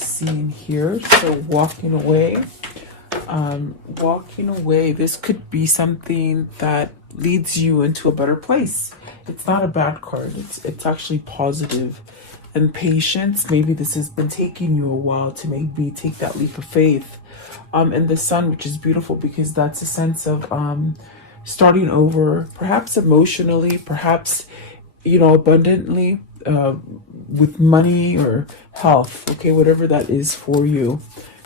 is seeing here. So walking away. Walking away. This could be something that leads you into a better place. It's not a bad card. It's actually positive. And patience. Maybe this has been taking you a while to maybe take that leap of faith. And the sun, which is beautiful because that's a sense of starting over, perhaps emotionally, perhaps, abundantly, with money or health. Okay, whatever that is for you.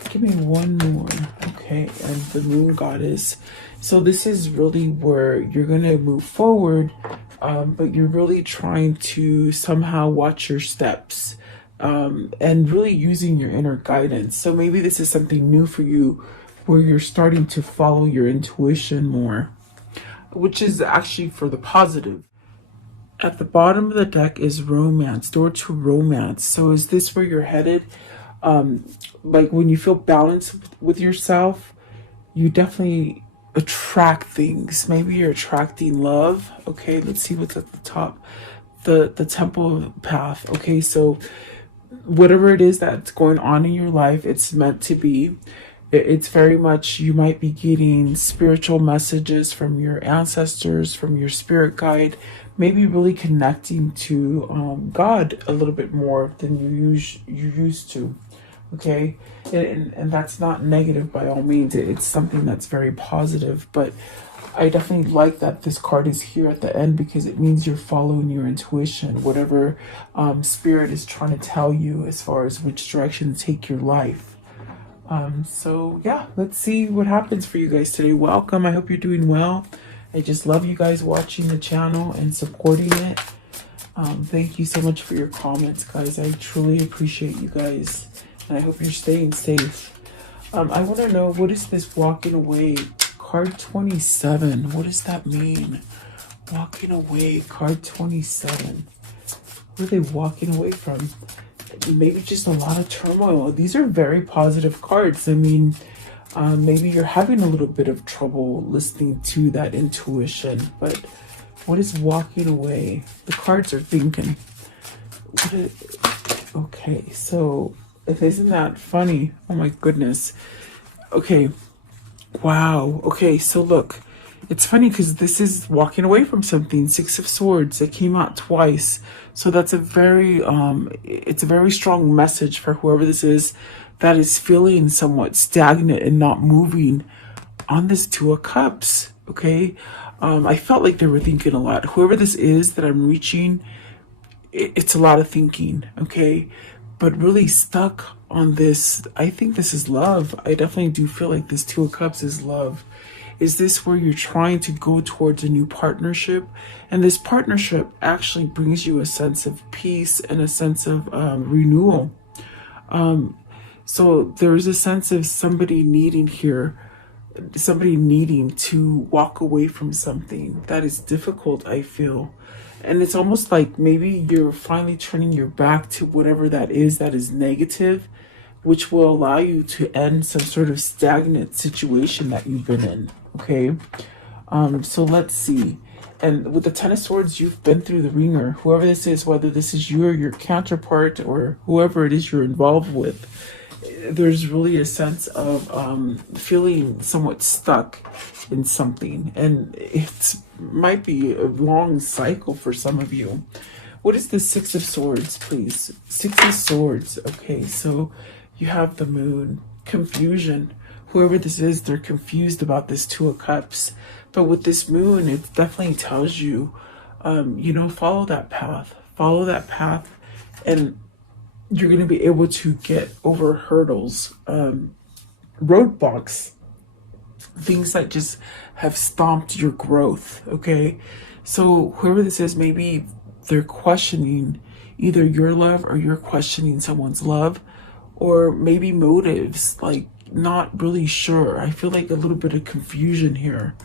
Give me one more. Okay, and the moon goddess. So this is really where you're going to move forward, but you're really trying to somehow watch your steps, and really using your inner guidance. So maybe this is something new for you where you're starting to follow your intuition more, which is actually for the positive. At the bottom of the deck is romance, door to romance. So is this where you're headed? Like when you feel balanced with yourself, you definitely attract things. Maybe you're attracting love. Okay, let's see what's at the top. The temple path. Okay, so whatever it is that's going on in your life, it's meant to be. It's very much, you might be getting spiritual messages from your ancestors, from your spirit guide, maybe really connecting to God a little bit more than you used to. Okay, and that's not negative by all means. It's something that's very positive, but I definitely like that this card is here at the end because it means you're following your intuition, whatever spirit is trying to tell you as far as which direction to take your life. So yeah, let's see what happens for you guys today. Welcome. I hope you're doing well. I just love you guys watching the channel and supporting it. Thank you so much for your comments, guys. I truly appreciate you guys. And I hope you're staying safe. I want to know, what is this walking away? Card 27. What does that mean? Walking away. Card 27. What are they walking away from? Maybe just a lot of turmoil. These are very positive cards. I mean, maybe you're having a little bit of trouble listening to that intuition. But what is walking away? The cards are thinking. Okay, so... isn't that funny? Oh my goodness. Okay. Wow. Okay, so look. It's funny because this is walking away from something. Six of Swords. It came out twice. So that's a very, it's a very strong message for whoever this is that is feeling somewhat stagnant and not moving on this Two of Cups. Okay. I felt like they were thinking a lot. Whoever this is that I'm reaching, it's a lot of thinking. Okay. But really stuck on this. I think this is love. I definitely do feel like this Two of Cups is love. Is this where you're trying to go towards a new partnership? And this partnership actually brings you a sense of peace and a sense of renewal. So there's a sense of somebody needing to walk away from something that is difficult, I feel. And it's almost like maybe you're finally turning your back to whatever that is negative, which will allow you to end some sort of stagnant situation that you've been in. Okay. So let's see. And with the Ten of Swords, you've been through the ringer. Whoever this is, whether this is you or your counterpart or whoever it is you're involved with, there's really a sense of feeling somewhat stuck in something, and it might be a long cycle for some of you. What is the Six of Swords, please? Six of Swords. Okay, so you have the moon. Confusion. Whoever this is, they're confused about this Two of Cups. But with this moon, it definitely tells you, follow that path. Follow that path, and you're going to be able to get over hurdles, roadblocks, things that just have stomped your growth. Okay, so whoever this is, maybe they're questioning either your love or you're questioning someone's love, or maybe motives, like not really sure. I feel like a little bit of confusion here.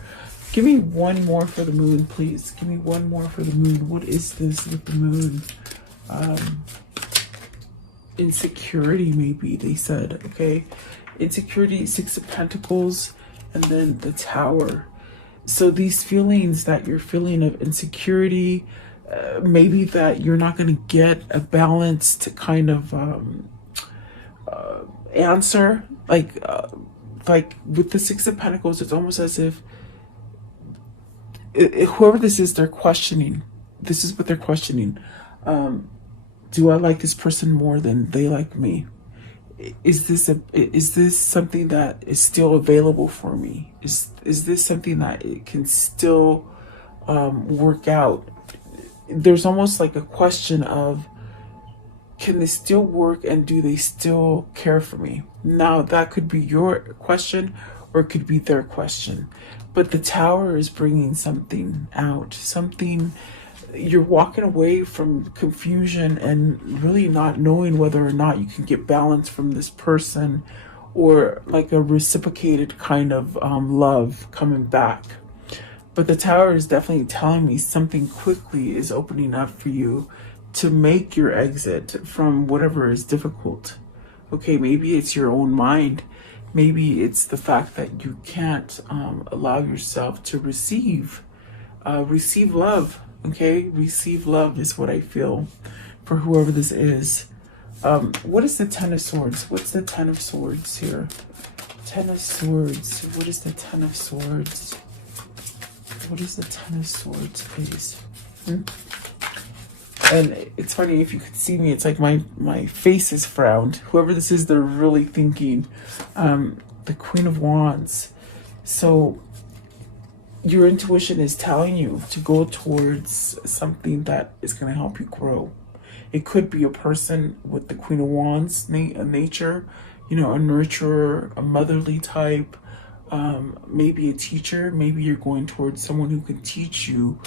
Give me one more for the moon, please. Give me one more for the moon. What is this with the moon? Insecurity, maybe, they said. Okay, insecurity, Six of Pentacles, and then the Tower. So these feelings that you're feeling of insecurity, maybe that you're not going to get a balanced kind of answer. Like with the Six of Pentacles, it's almost as if whoever this is, they're questioning. This is what they're questioning. Do I like this person more than they like me? Is this something that is still available for me? Is this something that it can still work out? There's almost like a question of, can they still work and do they still care for me? Now, that could be your question or it could be their question. But the Tower is bringing something out. Something, you're walking away from confusion and really not knowing whether or not you can get balance from this person, or like a reciprocated kind of love coming back. But the Tower is definitely telling me something quickly is opening up for you to make your exit from whatever is difficult. Okay, maybe it's your own mind. Maybe it's the fact that you can't allow yourself to receive love. Okay, receive love is what I feel for whoever this is. What is the Ten of Swords? What's the Ten of Swords here? Ten of Swords. What is the Ten of Swords? What is the Ten of Swords, please? And it's funny, if you could see me, it's like my face is frowned. Whoever this is, they're really thinking. The Queen of Wands. So your intuition is telling you to go towards something that is going to help you grow. It could be a person with the Queen of Wands nature, you know, a nurturer, a motherly type, maybe a teacher. Maybe you're going towards someone who can teach you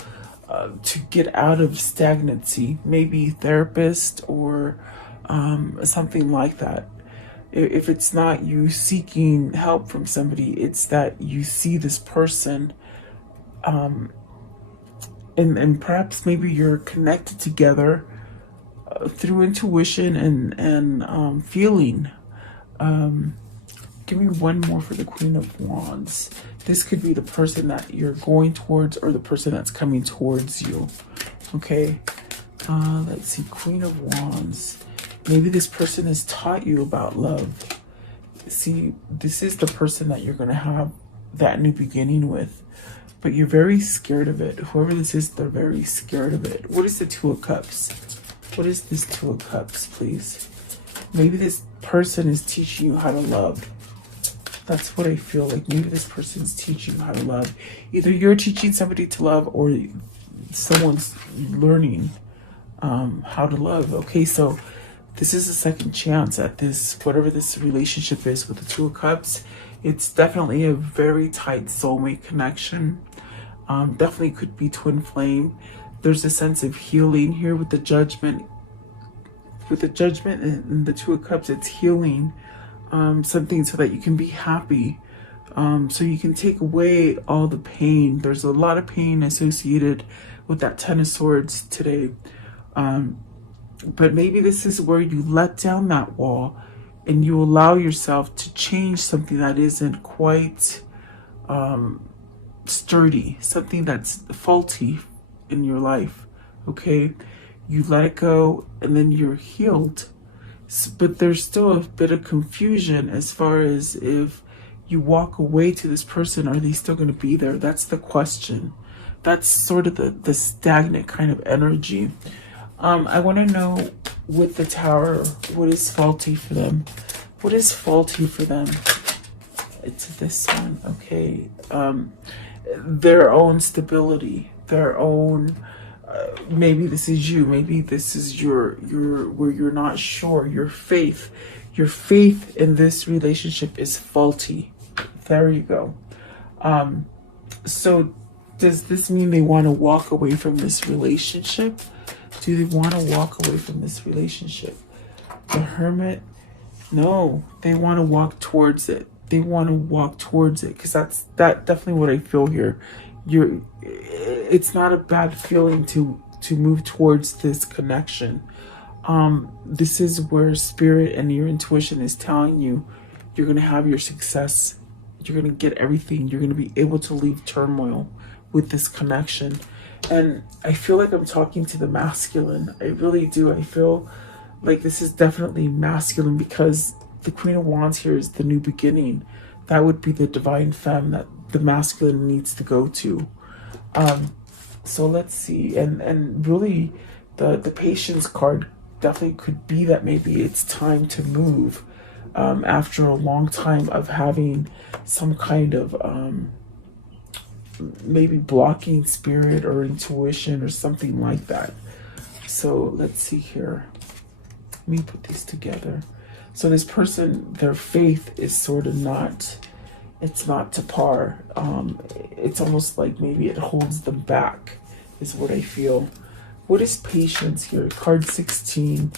to get out of stagnancy, maybe therapist or something like that. If it's not you seeking help from somebody, it's that you see this person and perhaps maybe you're connected together through intuition and feeling. Give me one more for the Queen of Wands. This could be the person that you're going towards or the person that's coming towards you. Okay. Let's see. Queen of Wands. Maybe this person has taught you about love. See, this is the person that you're going to have that new beginning with. But you're very scared of it. Whoever this is, they're very scared of it. What is the Two of Cups? What is this Two of Cups, please? Maybe this person is teaching you how to love. That's what I feel like. Maybe this person's teaching you how to love. Either you're teaching somebody to love or someone's learning how to love. Okay, so this is a second chance at this, whatever this relationship is with the Two of Cups. It's definitely a very tight soulmate connection. Definitely could be twin flame. There's a sense of healing here with the Judgment. With the Judgment and the Two of Cups, it's healing something so that you can be happy. So you can take away all the pain. There's a lot of pain associated with that Ten of Swords today. But maybe this is where you let down that wall and you allow yourself to change something that isn't quite sturdy, something that's faulty in your life. Okay, you let it go and then you're healed. But there's still a bit of confusion as far as if you walk away to this person, are they still going to be there? That's the question. That's sort of the stagnant kind of energy. I want to know with the Tower, what is faulty for them? What is faulty for them? It's this one, okay. Their own stability, their own, maybe this is you, maybe this is your where you're not sure, your faith in this relationship is faulty. There you go. So does this mean they want to walk away from this relationship? Do they want to walk away from this relationship? The Hermit, no, they want to walk towards it. They want to walk towards it because that's definitely what I feel here. It's not a bad feeling to move towards this connection. This is where spirit and your intuition is telling you you're going to have your success. You're going to get everything. You're going to be able to leave turmoil with this connection. And I feel like I'm talking to the masculine. I really do. I feel like this is definitely masculine because the Queen of Wands here is the new beginning. That would be the divine femme that the masculine needs to go to. So let's see. And really, the patience card definitely could be that maybe it's time to move after a long time of having some kind of maybe blocking spirit or intuition or something like that. So let's see here. Let me put these together. So this person, their faith is sort of not, it's not to par. It's almost like maybe it holds them back, is what I feel. What is patience here? Card 16.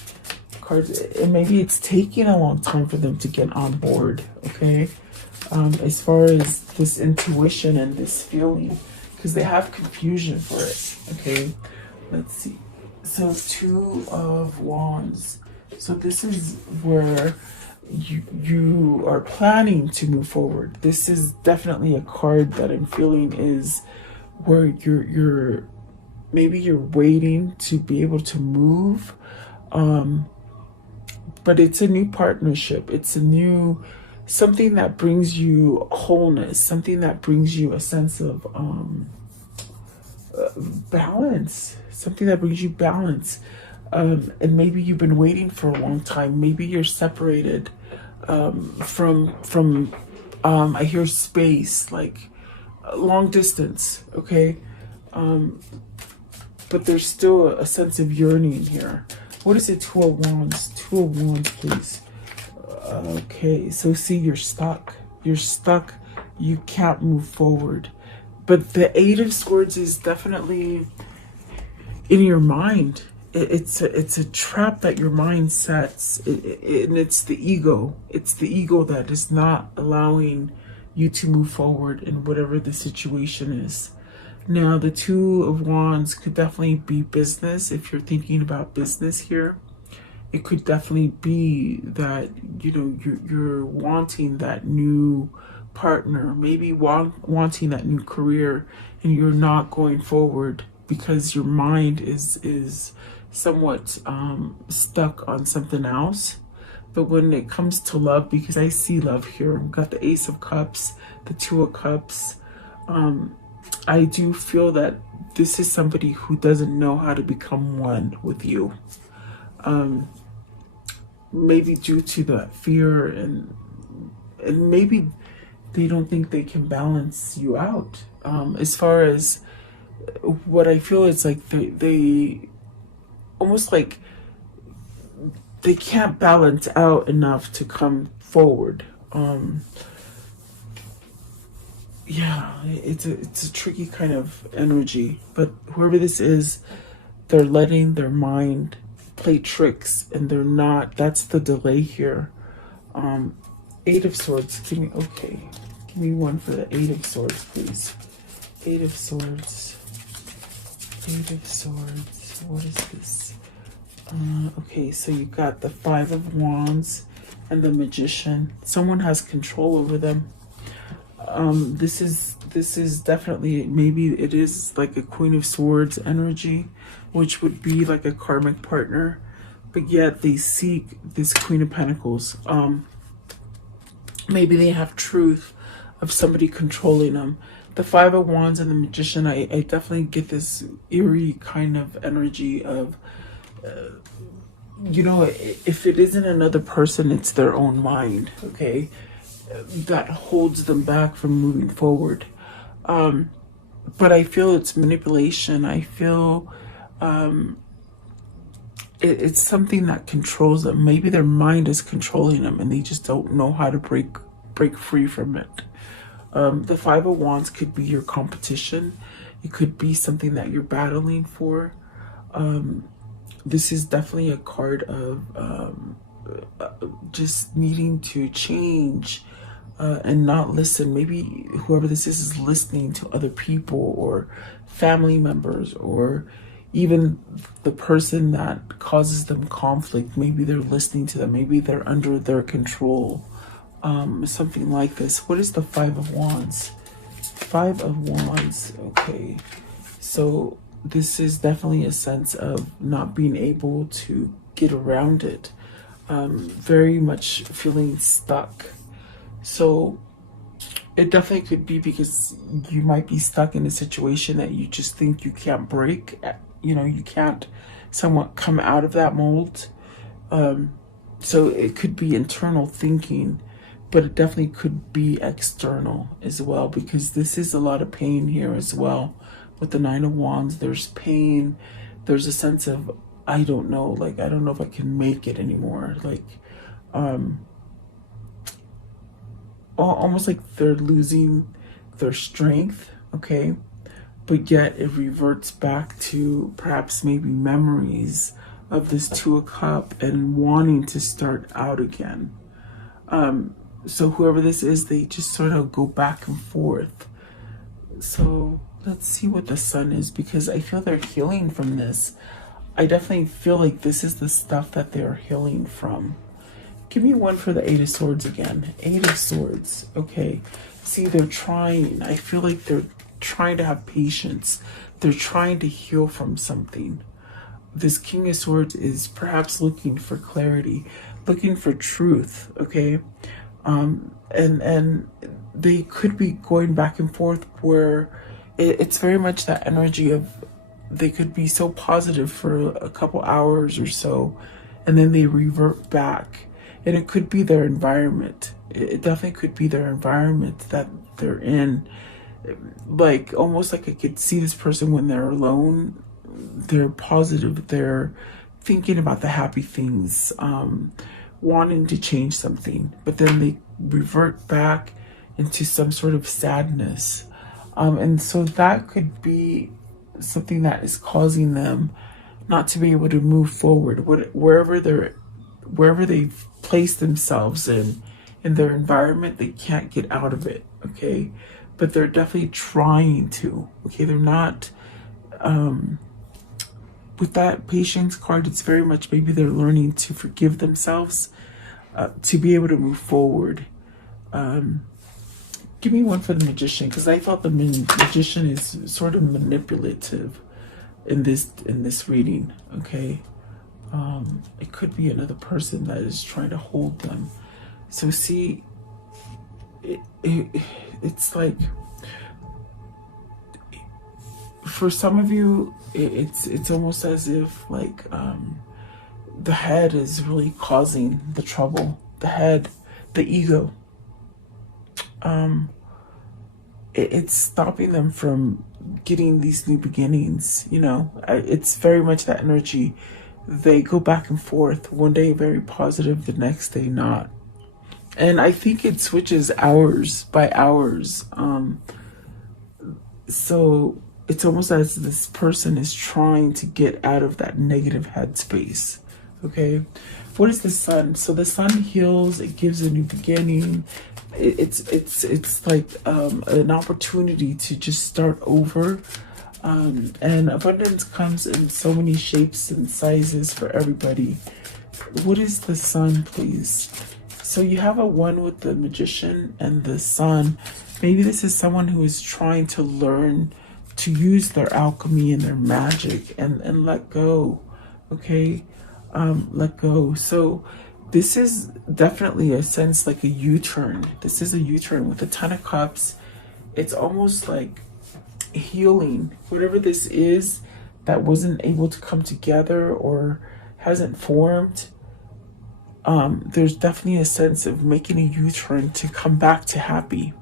And maybe it's taking a long time for them to get on board, okay? As far as this intuition and this feeling, because they have confusion for it, okay? Let's see. So 2 of Wands. So this is where you are planning to move forward. This is definitely a card that I'm feeling is where you're maybe you're waiting to be able to move. But it's a new partnership. It's a new, something that brings you wholeness, something that brings you a sense of balance, something that brings you balance. And maybe you've been waiting for a long time. Maybe you're separated from I hear space, like long distance, okay? But there's still a sense of yearning here. What is it, 2 of Wands? 2 of Wands, please. Okay, so see, you're stuck. You're stuck. You can't move forward. But the 8 of Swords is definitely in your mind. It's a trap that your mind sets. And it's the ego. It's the ego that is not allowing you to move forward in whatever the situation is. Now, the 2 of Wands could definitely be business. If you're thinking about business here, it could definitely be that, you know, you're wanting that new partner, maybe wanting that new career, and you're not going forward because your mind is somewhat stuck on something else. But when it comes to love, because I see love here, we've got the Ace of Cups, the 2 of Cups, I do feel that this is somebody who doesn't know how to become one with you. Maybe due to that fear and maybe they don't think they can balance you out. As far as what I feel, it's like they almost like they can't balance out enough to come forward. Yeah, it's a tricky kind of energy, but whoever this is, they're letting their mind play tricks, and they're not. That's the delay here. 8 of Swords. Give me one for the 8 of Swords, please. 8 of Swords. 8 of Swords. What is this? Okay, so you got the 5 of Wands and the Magician. Someone has control over them. This is definitely, maybe it is like a Queen of Swords energy, which would be like a karmic partner, but yet they seek this Queen of Pentacles. Maybe they have truth of somebody controlling them. The 5 of Wands and the Magician, I definitely get this eerie kind of energy of, you know, if it isn't another person, it's their own mind, okay? That holds them back from moving forward. But I feel it's manipulation. I feel it's something that controls them. Maybe their mind is controlling them and they just don't know how to break free from it. The 5 of Wands could be your competition. It could be something that you're battling for. This is definitely a card of just needing to change and not listen. Maybe whoever this is listening to other people or family members, or even the person that causes them conflict. Maybe they're listening to them. Maybe they're under their control. Something like this. What is the 5 of Wands? 5 of Wands. Okay. So this is definitely a sense of not being able to get around it. very much feeling stuck. So it definitely could be because you might be stuck in a situation that you just think you can't break. You know, you can't somewhat come out of that mold. So it could be internal thinking, but it definitely could be external as well, because this is a lot of pain here as well. With the Nine of Wands, there's pain. There's a sense of, I don't know, like, I don't know if I can make it anymore. Like, almost like they're losing their strength, okay? But yet it reverts back to perhaps maybe memories of this Two of Cups and wanting to start out again. So whoever this is, they just sort of go back and forth. So let's see what the Sun is, because I feel they're healing from this. I definitely feel like this is the stuff that they're healing from. Give me one for the Eight of Swords again. Eight of Swords. Okay. See, they're trying. I feel like they're trying to have patience. They're trying to heal from something. This King of Swords is perhaps looking for clarity, looking for truth, okay? And they could be going back and forth where it's very much that energy of they could be so positive for a couple hours or so, and then they revert back. And it could be their environment. It definitely could be their environment that they're in. Like, almost like I could see this person when they're alone. They're positive. They're thinking about the happy things, wanting to change something. But then they revert back into some sort of sadness. And so that could be something that is causing them not to be able to move forward. Wherever they've placed themselves in their environment, they can't get out of it, okay? But they're definitely trying to, okay? They're not, with that Patience card, it's very much maybe they're learning to forgive themselves, to be able to move forward. Give me one for the Magician, because I thought the Magician is sort of manipulative in this reading, okay? It could be another person that is trying to hold them. So see, it's like, for some of you, it's almost as if like the head is really causing the trouble. The head, the ego. It's stopping them from getting these new beginnings. You know, it's very much that energy. They go back and forth. One day very positive, the next day not. And I think it switches hours by hours. So it's almost as this person is trying to get out of that negative headspace. Okay, what is the Sun? So the Sun heals. It gives a new beginning. It's like an opportunity to just start over. And abundance comes in so many shapes and sizes for everybody. What is the Sun, please? So you have a one with the Magician and the Sun. Maybe this is someone who is trying to learn to use their alchemy and their magic and let go, okay? Let go. So this is definitely a sense like a U-turn. This is a U-turn with the Ten of Cups. It's almost like healing. Whatever this is that wasn't able to come together or hasn't formed, there's definitely a sense of making a U-turn to come back to happy.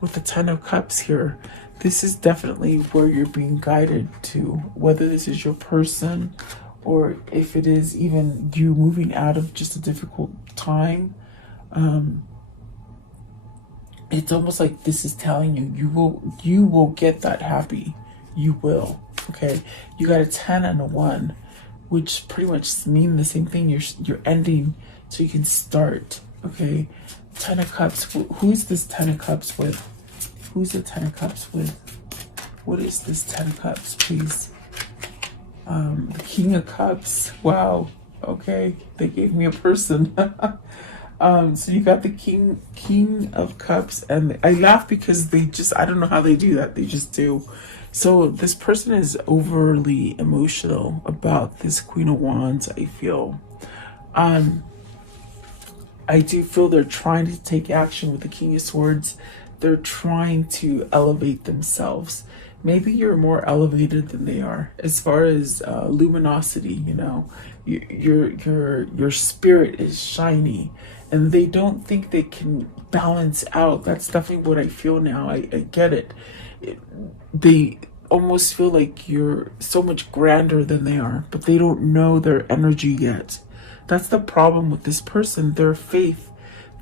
With the Ten of Cups here, this is definitely where you're being guided to, whether this is your person or if it is even you moving out of just a difficult time. It's almost like this is telling you will get that happy. You will. Okay, you got a 10 and a 1, which pretty much mean the same thing. You're ending so you can start. Okay, Ten of Cups. Who's this Ten of Cups with? Who's the Ten of Cups with? What is this Ten of Cups, please? The King of Cups. Wow. Okay, they gave me a person. So you got the King of Cups, and I laugh because I don't know how they do that. They just do. So this person is overly emotional about this Queen of Wands, I feel. I do feel they're trying to take action with the King of Swords. They're trying to elevate themselves. Maybe you're more elevated than they are as far as luminosity. You know, your spirit is shiny, and they don't think they can balance out. That's definitely what I feel now. I get it. They almost feel like you're so much grander than they are, but they don't know their energy yet. That's the problem with this person. Their faith,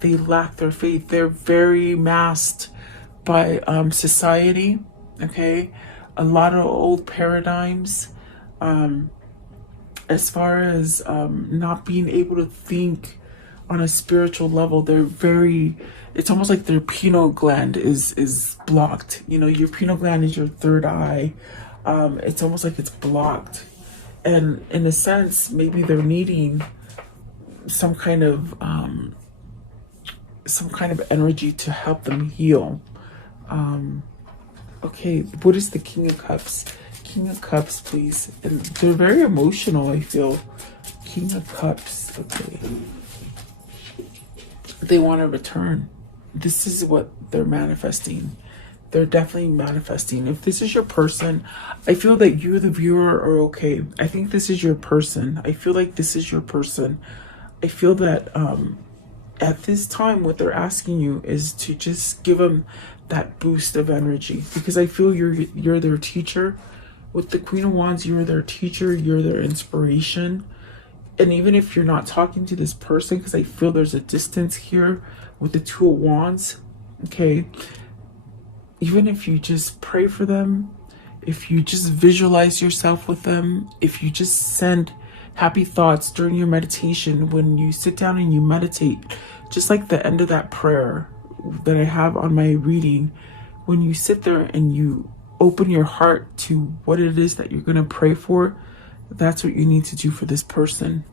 they lack their faith. They're very masked by society, okay? A lot of old paradigms, as far as not being able to think on a spiritual level. They're very, it's almost like their pineal gland is blocked. You know, your pineal gland is your third eye. It's almost like it's blocked. And in a sense, maybe they're needing some kind of energy to help them heal. Okay, what is the King of Cups? King of Cups, please. And they're very emotional, I feel. King of Cups, okay. They want to return. This is what they're manifesting. They're definitely manifesting. If this is your person, I feel that you, the viewer, are okay. I think this is your person. I feel like this is your person. I feel that at this time, what they're asking you is to just give them that boost of energy, because I feel you're their teacher. With the Queen of Wands, you're their teacher, you're their inspiration. And even if you're not talking to this person, because I feel there's a distance here with the Two of Wands, okay, even if you just pray for them, if you just visualize yourself with them, if you just send happy thoughts during your meditation, when you sit down and you meditate, just like the end of that prayer that I have on my reading, when you sit there and you open your heart to what it is that you're going to pray for, that's what you need to do for this person.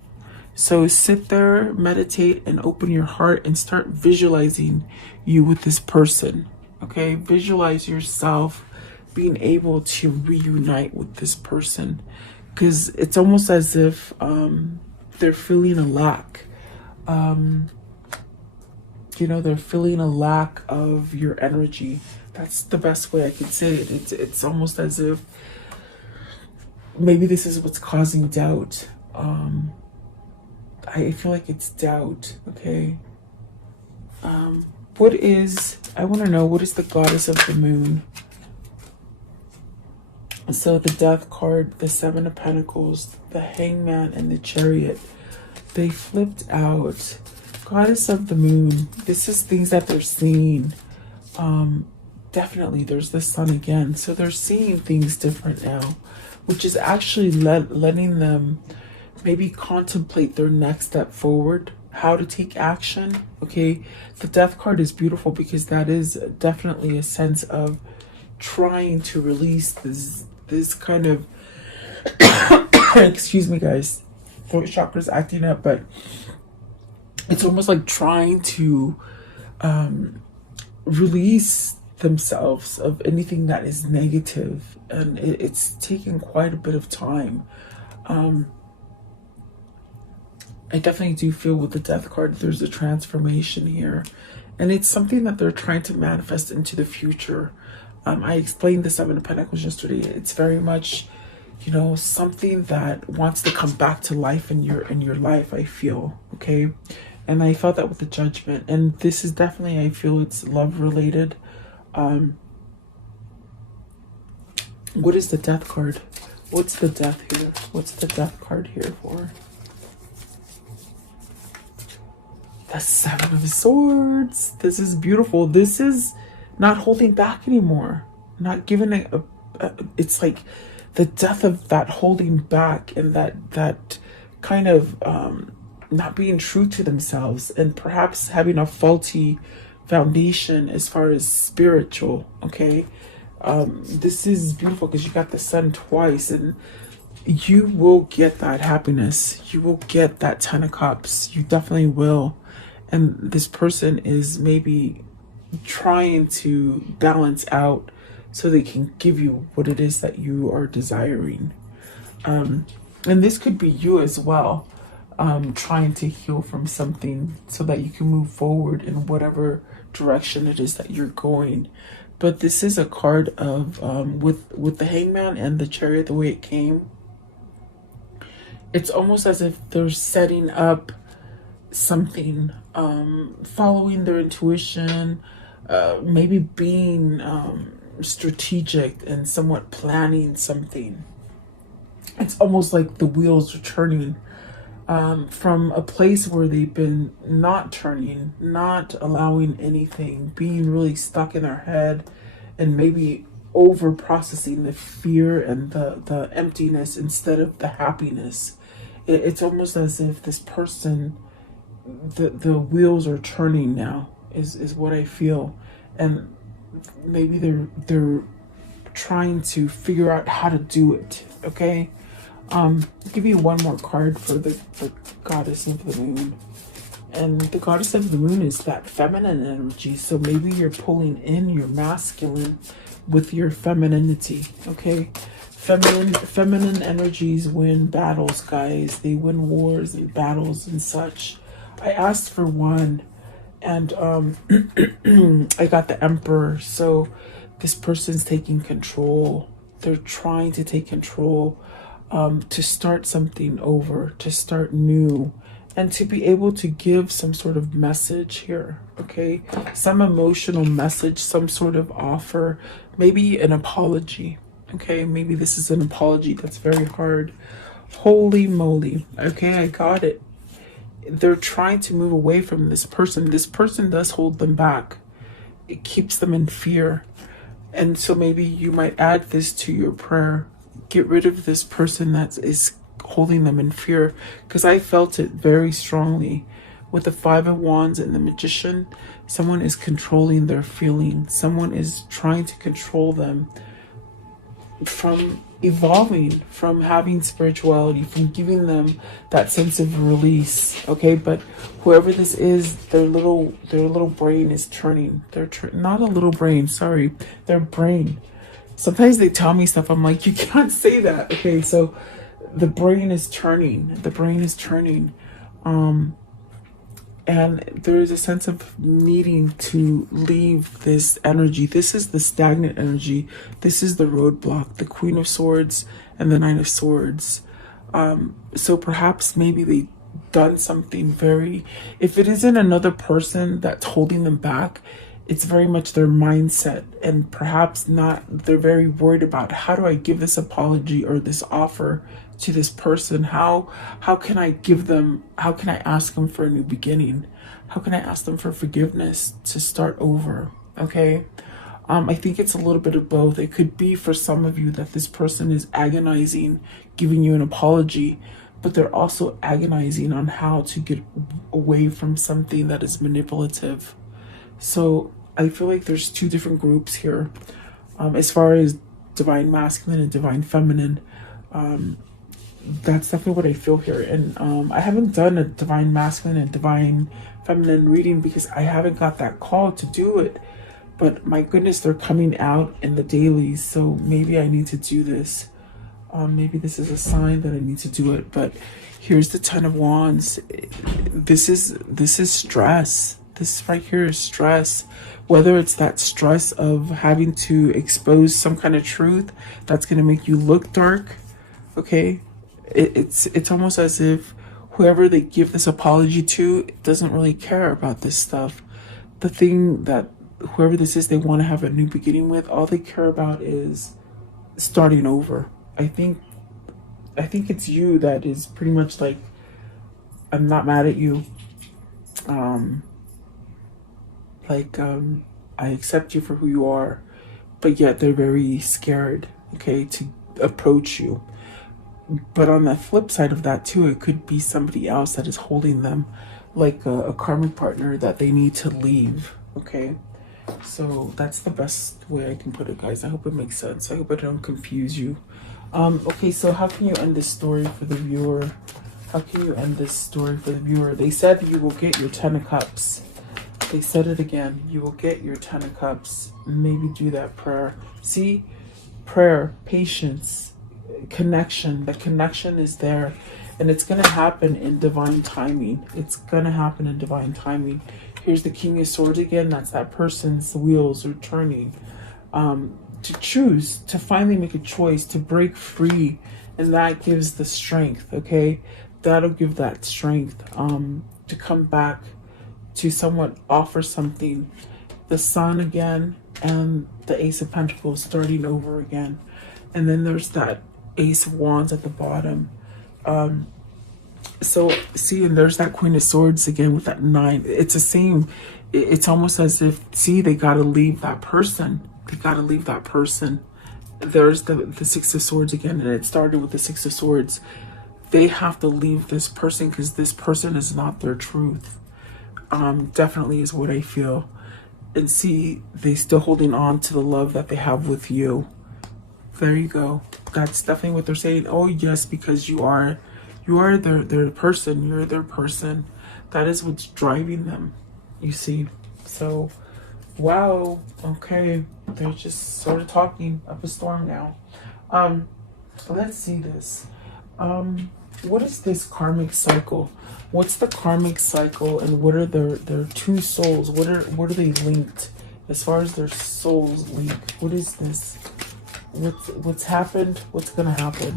So sit there, meditate, and open your heart and start visualizing you with this person. Okay, visualize yourself being able to reunite with this person, because it's almost as if they're feeling a lack. You know, they're feeling a lack of your energy. That's the best way I can say it. It's almost as if maybe this is what's causing doubt. I feel like it's doubt, okay? I want to know, what is the Goddess of the Moon? So the Death card, the Seven of Pentacles, the Hangman, and the Chariot, they flipped out. Goddess of the Moon, this is things that they're seeing. Definitely, there's the Sun again. So they're seeing things different now, which is actually letting them maybe contemplate their next step forward, how to take action. Okay, the Death card is beautiful because that is definitely a sense of trying to release this kind of excuse me guys, throat chakra's acting up, but it's almost like trying to release themselves of anything that is negative, and it's taken quite a bit of time. I definitely do feel with the Death card there's a transformation here, and it's something that they're trying to manifest into the future. I explained the Seven of Pentacles yesterday. It's very much, you know, something that wants to come back to life in your life, I feel, okay? And I felt that with the Judgment, and this is definitely, I feel it's love related. What is the Death card? What's the Death here? What's the Death card here for? The Seven of Swords. This is beautiful. This is not holding back anymore. Not giving it's like the death of that holding back, and that kind of not being true to themselves, and perhaps having a faulty foundation as far as spiritual, okay? This is beautiful because you got the Sun twice, and you will get that happiness. You will get that Ten of Cups. You definitely will. And this person is maybe trying to balance out so they can give you what it is that you are desiring. And this could be you as well. trying to heal from something so that you can move forward in whatever direction it is that you're going. But this is a card of with the Hangman and the Chariot, the way it came. It's almost as if they're setting up something, following their intuition, maybe being strategic and somewhat planning something. It's almost like the wheels are turning from a place where they've been not turning, not allowing anything, being really stuck in their head, and maybe over processing the fear and the emptiness instead of the happiness. It's almost as if this person, the wheels are turning now, is what I feel. And maybe they're trying to figure out how to do it. Okay. I'll give you one more card for the goddess of the moon. And the goddess of the moon is that feminine energy. So maybe you're pulling in your masculine with your femininity. Okay. Feminine energies win battles, guys. They win wars and battles and such. I asked for one, and I got the Emperor. So this person's taking control. They're trying to take control, to start something over, to start new, and to be able to give some sort of message here. Okay, some emotional message, some sort of offer, maybe an apology. Okay, maybe this is an apology that's very hard. Holy moly. Okay, I got it. They're trying to move away from this person. This person does hold them back. It keeps them in fear. And so maybe you might add this to your prayer. Get rid of this person that is holding them in fear. Because I felt it very strongly. With the Five of Wands and the Magician, someone is controlling their feelings. Someone is trying to control them from evolving, from having spirituality, from giving them that sense of release. Okay, but whoever this is, their little brain is turning. Not a little brain, sorry, their brain. Sometimes they tell me stuff, I'm like, you can't say that. Okay, so the brain is turning. The brain is turning. And there is a sense of needing to leave this energy. This is the stagnant energy. This is the roadblock, the Queen of Swords and the Nine of Swords. So perhaps maybe they've done something very... If it isn't another person that's holding them back, it's very much their mindset. And perhaps not, they're very worried about, how do I give this apology or this offer to this person? How can I give them, how can I ask them for a new beginning? How can I ask them for forgiveness to start over? Okay. I think it's a little bit of both. It could be for some of you that this person is agonizing, giving you an apology, but they're also agonizing on how to get away from something that is manipulative. So I feel like there's two different groups here. As far as divine masculine and divine feminine, that's definitely what I feel here. And I haven't done a divine masculine and divine feminine reading because I haven't got that call to do it. But my goodness, they're coming out in the dailies, so maybe I need to do this. Maybe this is a sign that I need to do it. But here's the Ten of Wands. This is stress. This right here is stress. Whether it's that stress of having to expose some kind of truth that's going to make you look dark. Okay, it's almost as if whoever they give this apology to doesn't really care about this stuff. The thing that whoever this is they want to have a new beginning with, all they care about is starting over. I think it's you that is pretty much like, I'm not mad at you. I accept you for who you are, but yet they're very scared, okay, to approach you. But on the flip side of that too, it could be somebody else that is holding them, like a karmic partner that they need to leave, okay? So that's the best way I can put it, guys. I hope it makes sense. I hope I don't confuse you. Okay, so how can you end this story for the viewer? How can you end this story for the viewer? They said you will get your 10 of Cups. They said it again. You will get your 10 of Cups. Maybe do that prayer. See? Prayer, patience, connection. The connection is there. And it's going to happen in divine timing. It's going to happen in divine timing. Here's the King of Swords again. That's that person's wheels are turning. To choose, to finally make a choice, to break free. And that gives the strength, okay? That'll give that strength to come back, to somewhat offer something. The Sun again, and the Ace of Pentacles starting over again. And then there's that Ace of Wands at the bottom. So see, and there's that Queen of Swords again with that 9. It's the same. It's almost as if, see, they got to leave that person. They got to leave that person. There's the Six of Swords again, and it started with the Six of Swords. They have to leave this person because this person is not their truth. Definitely is what I feel. And see, they still holding on to the love that they have with you. There you go. That's definitely what they're saying. Oh yes, because you are their person. You're their person. That is what's driving them, you see. So wow, okay, they're just sort of talking up a storm now. Let's see this. What is this karmic cycle? What's the karmic cycle, and what are their two souls? What are they linked as far as their souls linked? What is this? What's happened? What's gonna happen?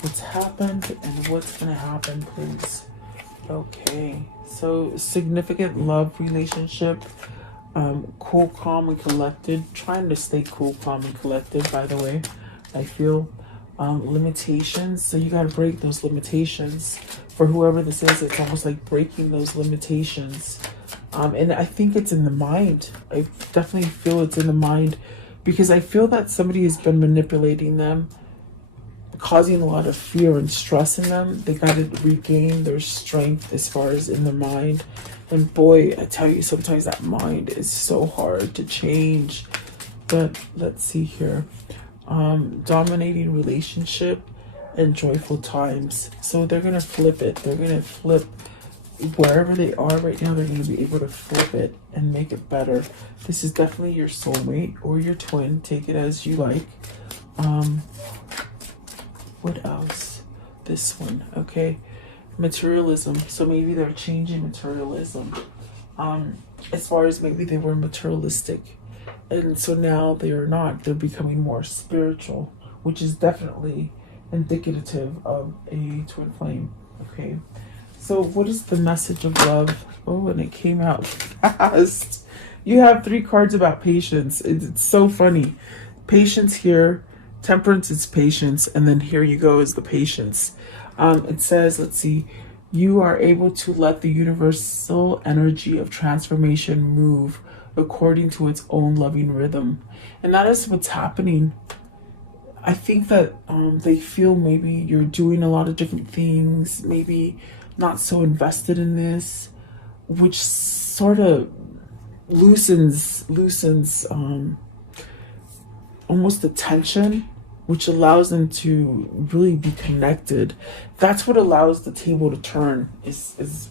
What's happened and what's gonna happen, please? Okay, so significant love relationship. Cool, calm, and collected. Trying to stay cool, calm, and collected, by the way. I feel limitations. So you got to break those limitations. For whoever this is, it's almost like breaking those limitations. And I think it's in the mind. I definitely feel it's in the mind, because I feel that somebody has been manipulating them, causing a lot of fear and stress in them. They got to regain their strength as far as in the mind. And boy, I tell you, sometimes that mind is so hard to change. But let's see here. Dominating relationship and joyful times. So they're going to flip it. They're going to flip wherever they are right now. They're going to be able to flip it and make it better. This is definitely your soulmate or your twin. Take it as you like. What else? This one. Okay. Materialism. So maybe they're changing materialism. As far as maybe they were materialistic, and so now they are not. They're becoming more spiritual, which is definitely indicative of a twin flame. Okay, so what is the message of love? Oh, and it came out fast. You have 3 cards about patience. It's so funny. Patience here, temperance is patience, and then here you go is the patience. It says, let's see, you are able to let the universal energy of transformation move according to its own loving rhythm. And that is what's happening. I think that they feel maybe you're doing a lot of different things, maybe not so invested in this, which sort of loosens almost the tension, which allows them to really be connected. That's what allows the table to turn, is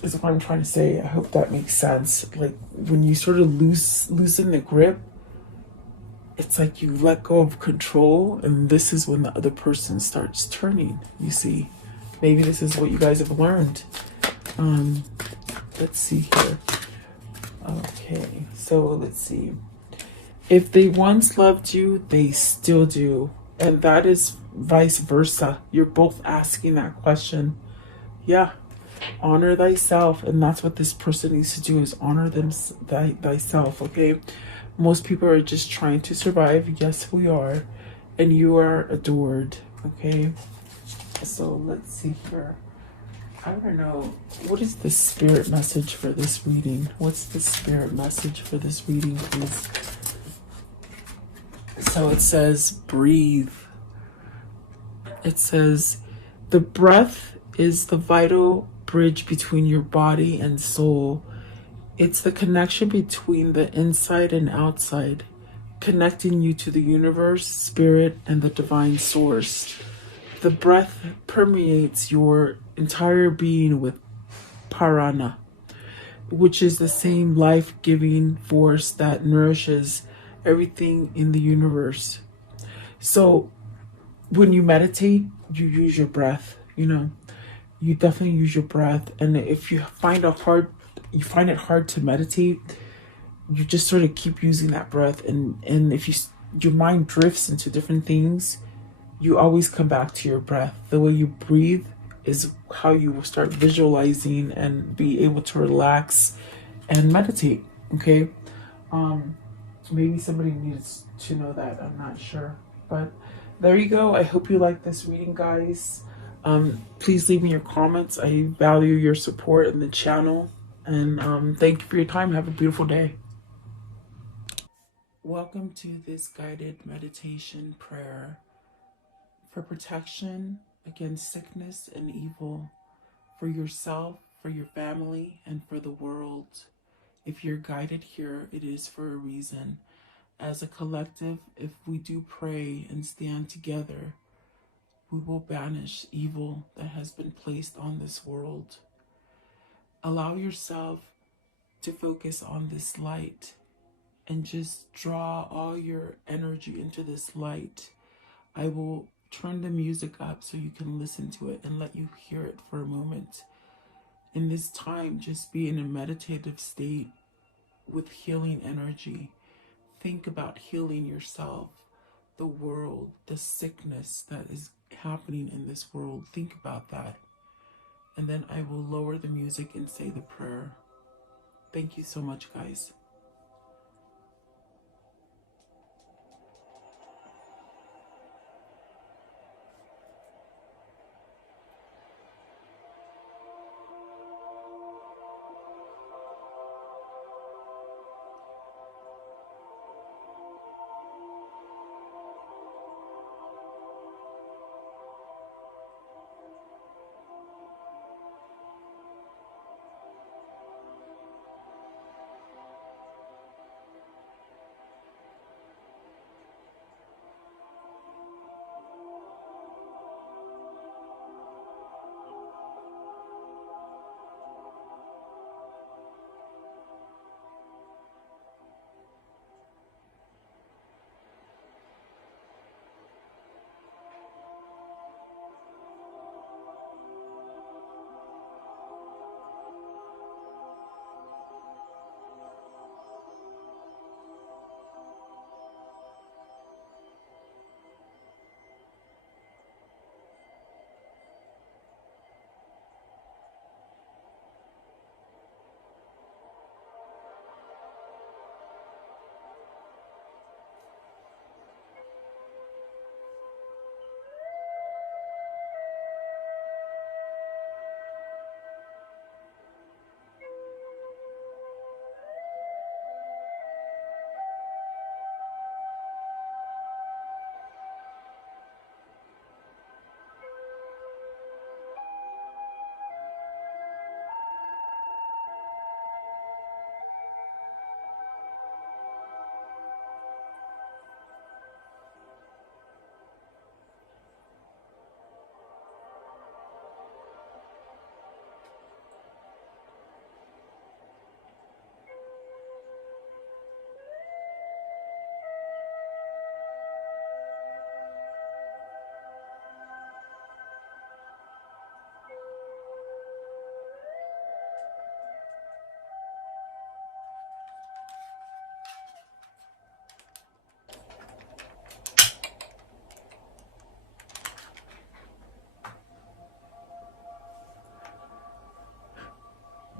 what I'm trying to say. I hope that makes sense. Like when you sort of loosen the grip, it's like you let go of control, and this is when the other person starts turning, you see. Maybe this is what you guys have learned. Let's see here. Okay, so let's see. If they once loved you, they still do. And that is vice versa. You're both asking that question. Yeah. Honor thyself. And that's what this person needs to do, is honor thyself, okay? Most people are just trying to survive. Yes, we are. And you are adored, okay? So let's see here. I don't know. What is the spirit message for this reading? What's the spirit message for this reading, please? So it says, breathe. It says, the breath is the vital bridge between your body and soul. It's the connection between the inside and outside, connecting you to the universe, spirit, and the divine source. The breath permeates your entire being with prana, which is the same life-giving force that nourishes everything in the universe. So when you meditate, you use your breath, you know. You definitely use your breath. And if you find it hard to meditate, you just sort of keep using that breath. And if your mind drifts into different things, you always come back to your breath. The way you breathe is how you will start visualizing and be able to relax and meditate. Okay. Maybe somebody needs to know that. I'm not sure. But there you go. I hope you like this reading, guys. Please leave me your comments. I value your support in the channel. And thank you for your time. Have a beautiful day. Welcome to this guided meditation prayer for protection against sickness and evil, for yourself, for your family, and for the world. If you're guided here, it is for a reason. As a collective, if we do pray and stand together, we will banish evil that has been placed on this world. Allow yourself to focus on this light and just draw all your energy into this light. I will turn the music up so you can listen to it and let you hear it for a moment. In this time, just be in a meditative state with healing energy. Think about healing yourself, the world, the sickness that is happening in this world. Think about that. And then I will lower the music and say the prayer. Thank you so much, guys.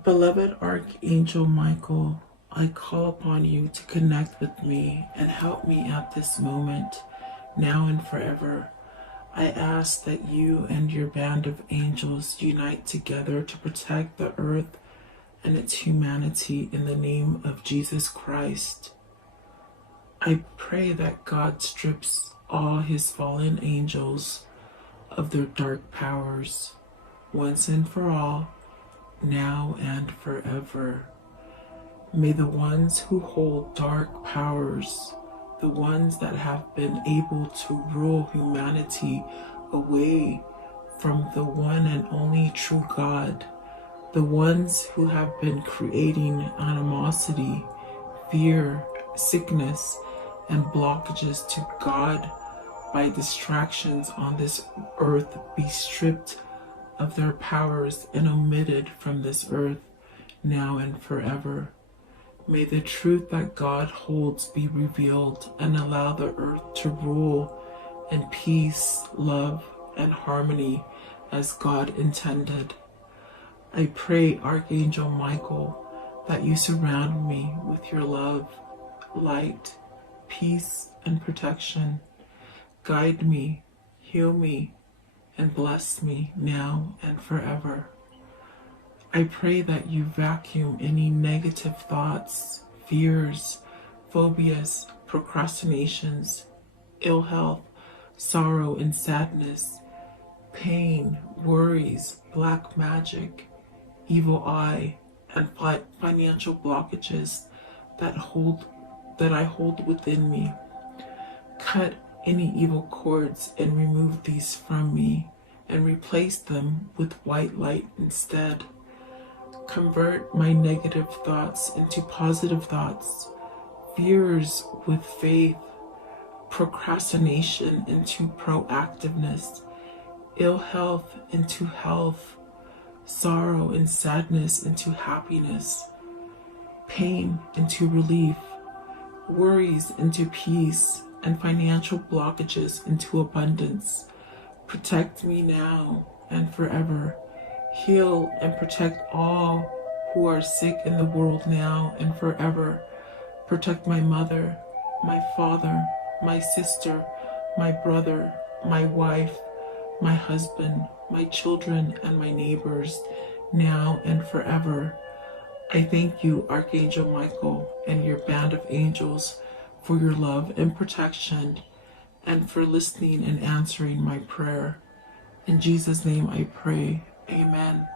Beloved Archangel Michael, I call upon you to connect with me and help me at this moment, now and forever. I ask that you and your band of angels unite together to protect the earth and its humanity in the name of Jesus Christ. I pray that God strips all his fallen angels of their dark powers, once and for all, now and forever. May the ones who hold dark powers, the ones that have been able to rule humanity away from the one and only true God, the ones who have been creating animosity, fear, sickness, and blockages to God by distractions on this earth be stripped of their powers and omitted from this earth now and forever. May the truth that God holds be revealed and allow the earth to rule in peace, love, and harmony as God intended. I pray, Archangel Michael, that you surround me with your love, light, peace, and protection. Guide me, heal me, and bless me now and forever. I pray that you vacuum any negative thoughts, fears, phobias, procrastinations, ill health, sorrow and sadness, pain, worries, black magic, evil eye, and financial blockages that I hold within me. Cut any evil cords and remove these from me and replace them with white light instead. Convert my negative thoughts into positive thoughts, fears with faith, procrastination into proactiveness, ill health into health, sorrow and sadness into happiness, pain into relief, worries into peace, and financial blockages into abundance. Protect me now and forever. Heal and protect all who are sick in the world now and forever. Protect my mother, my father, my sister, my brother, my wife, my husband, my children, and my neighbors now and forever. I thank you, Archangel Michael, and your band of angels for your love and protection, and for listening and answering my prayer. In Jesus' name I pray. Amen.